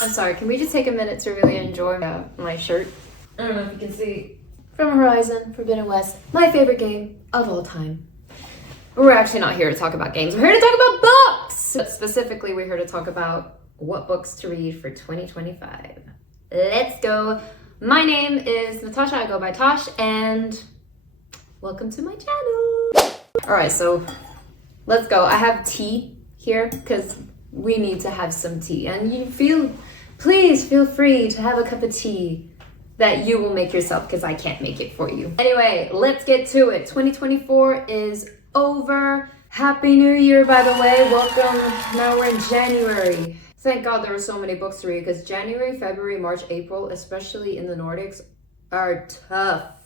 I'm sorry, can we just take a minute to really enjoy my shirt? I don't know if you can see. From Horizon Forbidden West, my favorite game of all time. We're actually not here to talk about games, we're here to talk about books! But specifically, we're here to talk about what books to read for 2025. Let's go! My name is Natasha, I go by Tosh, and welcome to my channel! Alright, so let's go. I have tea here, because we need to have some tea. And please feel free to have a cup of tea that you will make yourself, because I can't make it for you. Anyway, let's get to it. 2024 is over. Happy New Year, by the way. Welcome. Now we're in January. Thank God there are so many books to read, because January, February, March, April, especially in the Nordics, are tough.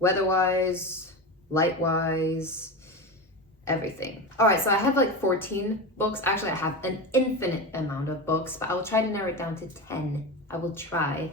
Weather-wise, light-wise, everything. All right, so I have like 14 books. Actually, I have an infinite amount of books, but I will try to narrow it down to 10. I will try.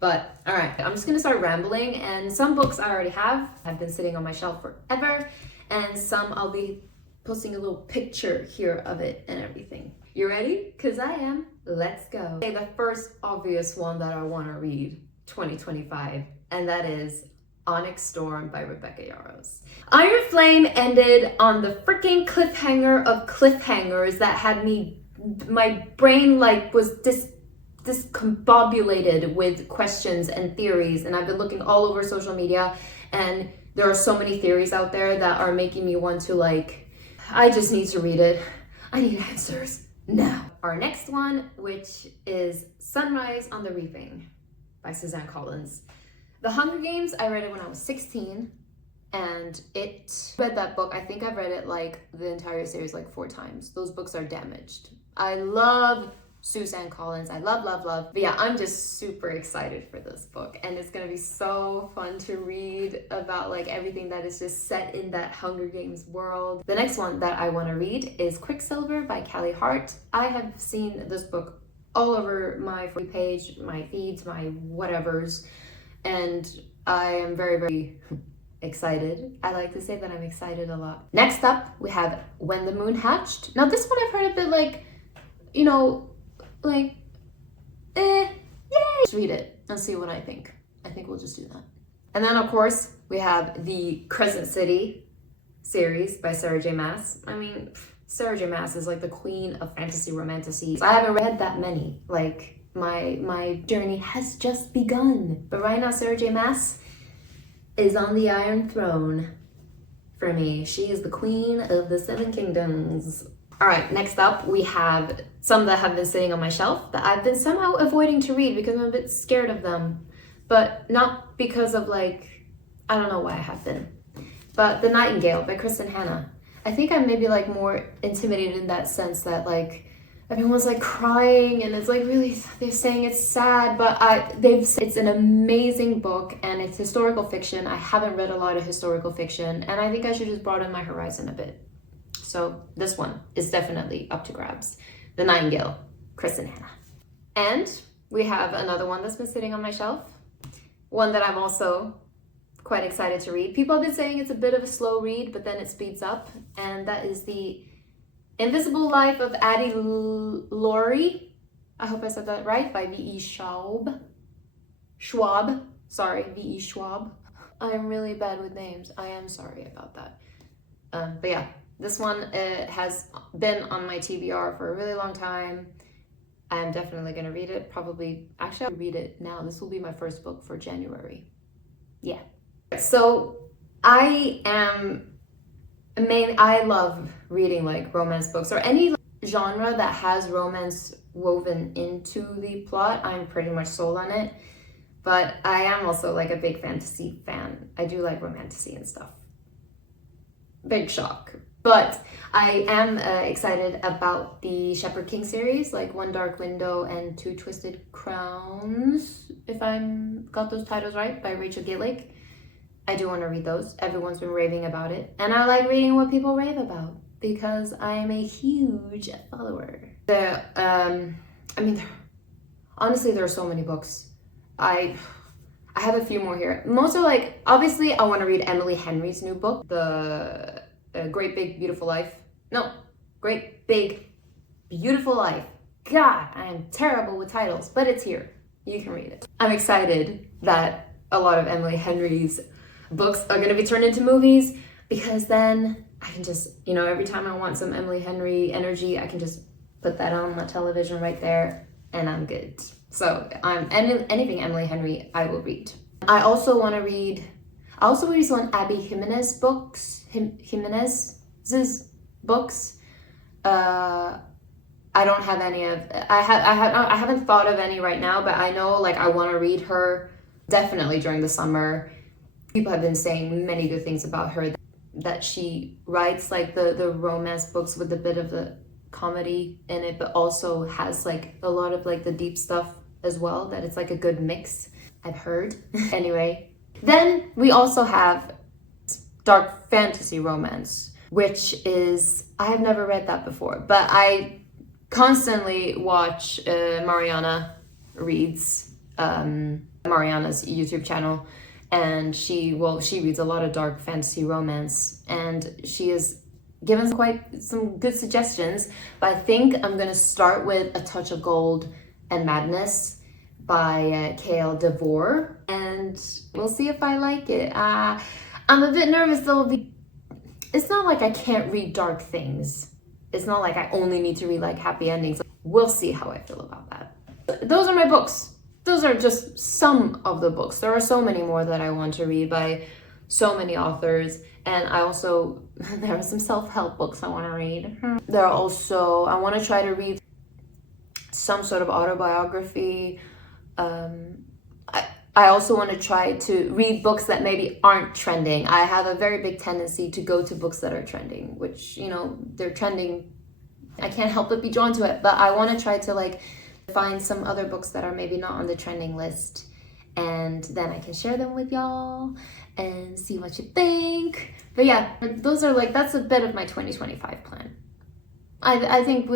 But all right, I'm just gonna start rambling, and some books I already have been sitting on my shelf forever, and some I'll be posting a little picture here of it and everything. You ready? Because I am. Let's go. Okay, the first obvious one that I want to read 2025, and that is Onyx Storm by Rebecca Yarros. Iron Flame ended on the freaking cliffhanger of cliffhangers that had my brain like was discombobulated with questions and theories, and I've been looking all over social media, and there are so many theories out there that are making me want to I just need to read it. I need answers now. Our next one, which is Sunrise on the Reaping by Suzanne Collins. The Hunger Games, I read it when I was 16, and read that book, I think I've read it the entire series 4 times. Those books are damaged. I love Suzanne Collins, I love. But yeah, I'm just super excited for this book, and it's gonna be so fun to read about everything that is just set in that Hunger Games world. The next one that I want to read is Quicksilver by Callie Hart. I have seen this book all over my free page, my feeds, my whatevers, and I am very, very excited. I like to say that I'm excited a lot. Next up, we have When the Moon Hatched. Now this one I've heard a bit yay! Just read it and see what I think. I think we'll just do that. And then of course, we have the Crescent City series by Sarah J Maas. I mean, Sarah J Maas is the queen of fantasy romantices. I haven't read that many. My journey has just begun. But right now, Sarah J Maas is on the Iron Throne for me. She is the queen of the 7 kingdoms. All right, next up, we have some that have been sitting on my shelf that I've been somehow avoiding to read because I'm a bit scared of them, but not because of I don't know why I have been. But The Nightingale by Kristin Hannah. I think I'm maybe more intimidated in that sense that everyone's crying and it's really, they're saying it's sad, but it's an amazing book and it's historical fiction. I haven't read a lot of historical fiction, and I think I should just broaden my horizon a bit. So this one is definitely up to grabs. The Nightingale, Kristin Hannah. And we have another one that's been sitting on my shelf. One that I'm also quite excited to read. People have been saying it's a bit of a slow read, but then it speeds up. And that is The Invisible Life of Addie Laurie. I hope I said that right, by V.E. Schaub. Sorry, V.E. Schaub. I'm really bad with names. I am sorry about that. But yeah. This one has been on my TBR for a really long time. I'm definitely going to read it. Actually, I'll read it now. This will be my first book for January. Yeah. So I love reading romance books or any genre that has romance woven into the plot. I'm pretty much sold on it. But I am also a big fantasy fan. I do like romantasy and stuff. Big shock. But I am excited about the Shepherd King series, One Dark Window and Two Twisted Crowns, if I got those titles right, by Rachel Gillig. I do want to read those. Everyone's been raving about it. And I like reading what people rave about because I am a huge follower. Honestly, there are so many books. I have a few more here. Most are obviously I want to read Emily Henry's new book, Great Big Beautiful Life. No, Great Big Beautiful Life God, I am terrible with titles, but it's here. You can read it. I'm excited that a lot of Emily Henry's books are going to be turned into movies, because then I can just, you know, every time I want some Emily Henry energy, I can just put that on my television right there and I'm good. So anything Emily Henry, I will read. I also read some Abby Jimenez books. Jimenez's books. I don't have any of. I haven't thought of any right now, but I know like I want to read her definitely during the summer. People have been saying many good things about her. That she writes like the romance books with a bit of the comedy in it, but also has like a lot of like the deep stuff as well. That it's like a good mix. I've heard. Anyway, then we also have dark fantasy romance, which is, I have never read that before, but I constantly watch Mariana Reads, Mariana's YouTube channel, and she reads a lot of dark fantasy romance, and she has given quite some good suggestions, but I think I'm gonna start with A Touch of Gold and Madness by Devore, and we'll see if I like it. I'm a bit nervous though. It's not like I can't read dark things. It's not like I only need to read like happy endings. We'll see how I feel about that. Those are my books. Those are just some of the books. There are so many more that I want to read by so many authors. And I also, there are some self-help books I want to read. There are also, I want to try to read some sort of autobiography. I also want to try to read books that maybe aren't trending. I have a very big tendency to go to books that are trending, which, you know, they're trending. I can't help but be drawn to it, but I want to try to like find some other books that are maybe not on the trending list, and then I can share them with y'all and see what you think. But yeah, those are like, that's a bit of my 2025 plan. I think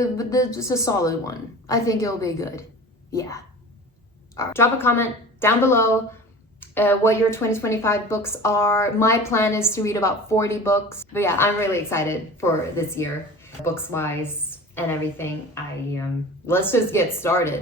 just a solid one. I think it'll be good. Yeah. Drop a comment down below what your 2025 books are. My plan is to read about 40 books. But yeah, I'm really excited for this year, books wise and everything. Let's just get started.